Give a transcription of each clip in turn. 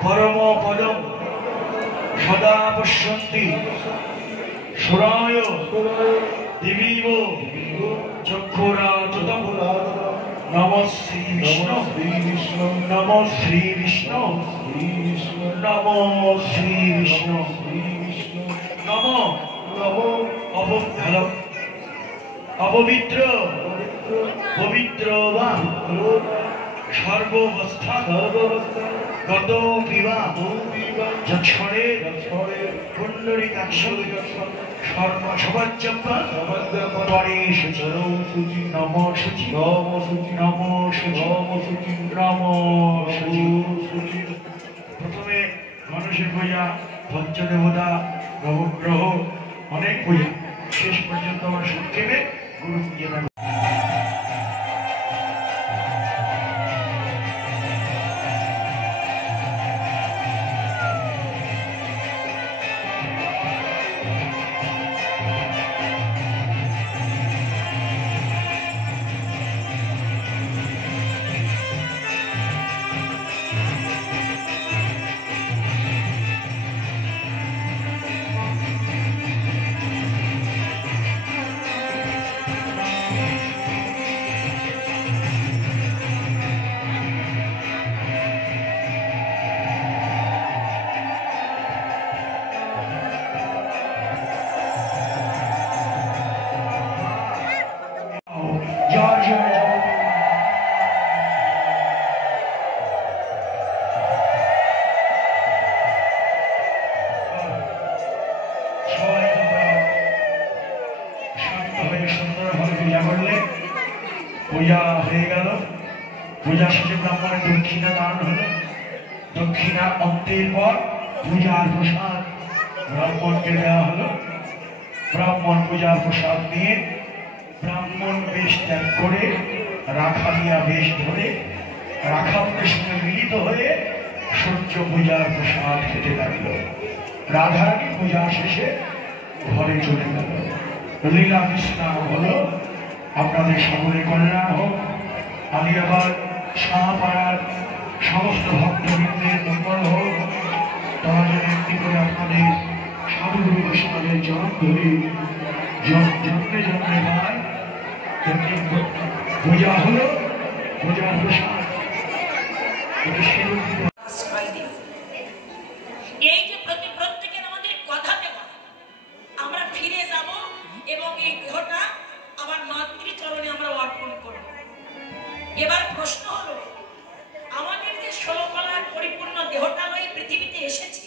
परम पदम सदा पश्यन्ति सुराय दिवीव चक्षुराततम नमः श्री विष्णु नमः श्री विष्णु नमः श्री विष्णु नमः अपवित्र पवित्र वा सर्वावस्था गत पिवा जक्षणे पुंडरीकाक्षं सर्वसवज्जपा परे शुचि नमो शुचि नमो शुचि नमो शुचि प्रथमे मानुषिक पूजा पंचदेवता नवग्रह अनेक पूजा शेष पर्यন্ত আমরা সংক্ষেপে गुरु पूजा पूजा हो गल पूजा शेषे ब्राह्मणेर दक्षिणा दान हलो दक्षिणा अंतेर पर पूजार प्रसाद ब्राह्मणके देওয়া हलो ब्राह्मण पूजार प्रसाद निये ब्राह्मण बेश त्याग करे राखालिया बेश धरे राखालদের সঙ্গে মিলিত হয়ে সূর্য পূজার প্রসাদ খেতে লাগলো রাধারানী পূজা শেষে ঘরে চলে গেল লীলা বিস্তার হলো আপনাদের সকলের কল্যাণ হোক আলিয়াবাদ শাহপাড়ার সমস্ত ভক্তবৃন্দের মঙ্গল হোক তারা যেন একটি করে আপনাদের সাধুগুরু বৈষ্ণবের জন্ম ধরে জন্মে জন্মে পায় তেমনি পূজা হলো পূজার প্রসাদ এই যে প্রত্যেকের আমাদের কথা দেওয়া আমরা ফিরে যাব এবং এই দেহটা আবার মাতৃচরণে আমরা অর্পণ করব। এবার প্রশ্ন হলো আমাদের যে 16 কলার পরিপূর্ণ দেহটা লয়ে পৃথিবীতে এসেছি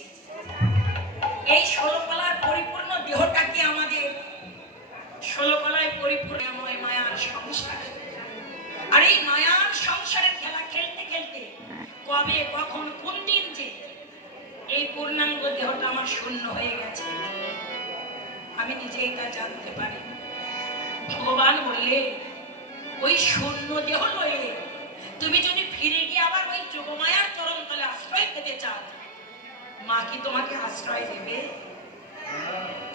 এই 16 কলার পরিপূর্ণ দেহটা কি আমাদের 16 কলায় পরিপূর্ণময় মায়ার সংসার আর এই মায়ার সংসারের খেলা খেলতে খেলতে কবে কখন কোন দিন যে এই পূর্ণাঙ্গ দেহটা আমার শূন্য হয়ে গেছে আমি নিজেই তা জানতে পারি ভগবান বললে ওই শূন্য দেহ লয়ে তুমি যদি ফিরে গিয়ে আবার ওই যোগমায়ার চরণ তলে আশ্রয় পেতে চাও মা কি তোমাকে আশ্রয় দেবে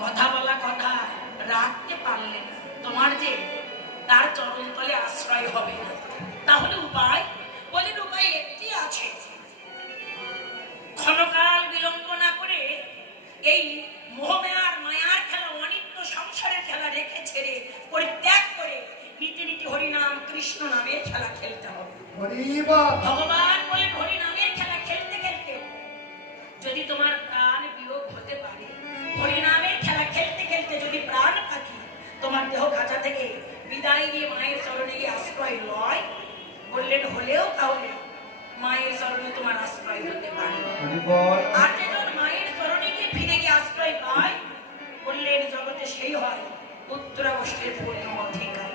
কথা বলা কথা রাখতে পারলে না তোমার যে তার চরণ তলে আশ্রয় হবে না তাহলে উপায় বলেন উপায় একটি আছে ক্ষণকাল বিলম্ব না করে এই মোহমায়ার মায়ার খেলা অনিত্য সংসারের খেলা রেখে ছেড়ে পরিত্যাগ করে নীতি নীতি হরিনাম কৃষ্ণ নামের খেলা খেলতে হবে ভগবান বলেন হরিনামের খেলা খেলতে খেলতে যদি তোমার প্রাণ বিয়োগ হতে পারে হরিনামের খেলা খেলতে খেলতে যদি প্রাণ পাখি তোমার দেহ খাঁচা থেকে বিদায় নিয়ে মায়ের চরণে গিয়ে আশ্রয় লয় বললেন হলেও তাহলে মায়ের চরণে তোমার আশ্রয় হতে পারে আর যেজন মায়ের চরণে গিয়ে ফিরে গিয়ে আশ্রয় পায় বললেন জগতে সেই হয় উত্তরাগষ্ঠের পূর্ণ অধিকার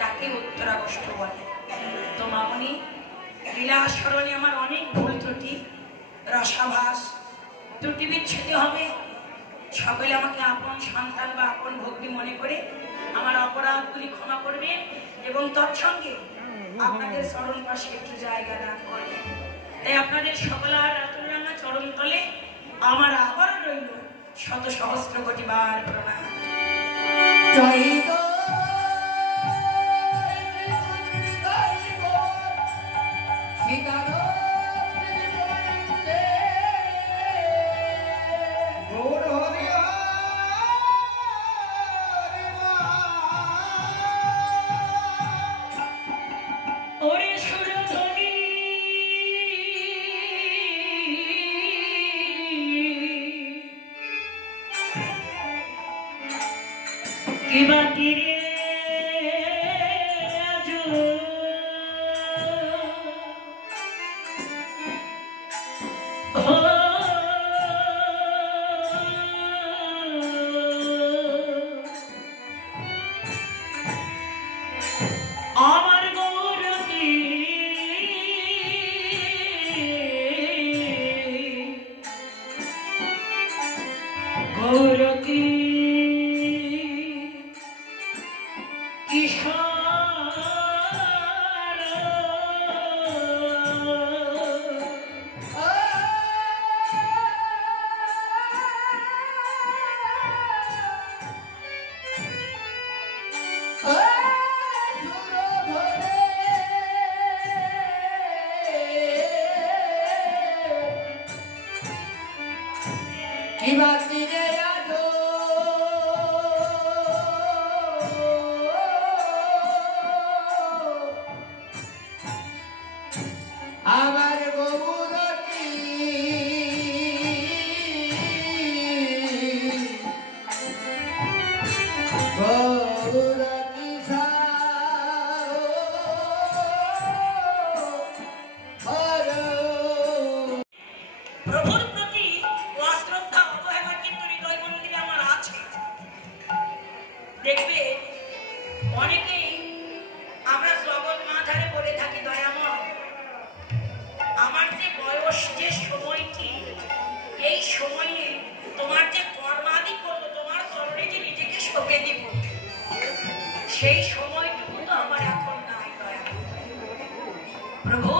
তাকে উত্তরাগষ্ঠ বলে তো মামনি লীলা স্মরণে আমার অনেক ভুল ত্রুটি রসাভাস ত্রুটি বিচ্ছুতি হবে সকলে আমাকে আপন সন্তান বা আপন ভক্তি মনে করে আমার অপরাধগুলি ক্ষমা করবেন এবং তৎসঙ্গে আপনাদের চরণ পাশে একটু জায়গা দান করবেন তাই আপনাদের সকলার রাতুলরাঙা চরণ তলে আমার আবার রইল শত সহস্র কোটি বার প্রণাম জয় গো কি বাকি রে আজো আমার গৌর কি গৌর কি কি বাকি রে আজো আমার গৌর কি গৌর কি প্রভুর প্রতি অশ্রদ্ধা অবহেলা কিন্তু হৃদয় মন্দিরে আমার আছে। দেখবে অনেকেই আমরা জগৎ মাঝারে বলে থাকি দয়াময় আমার যে বয়স যে সময়টি এই সময়ে তোমার যে কর্মাদি করবো তোমার চরণে যে নিজেকে সঁপে দিব সেই সময়টুকু তো আমার এখন নাই দয়াময়। প্রভু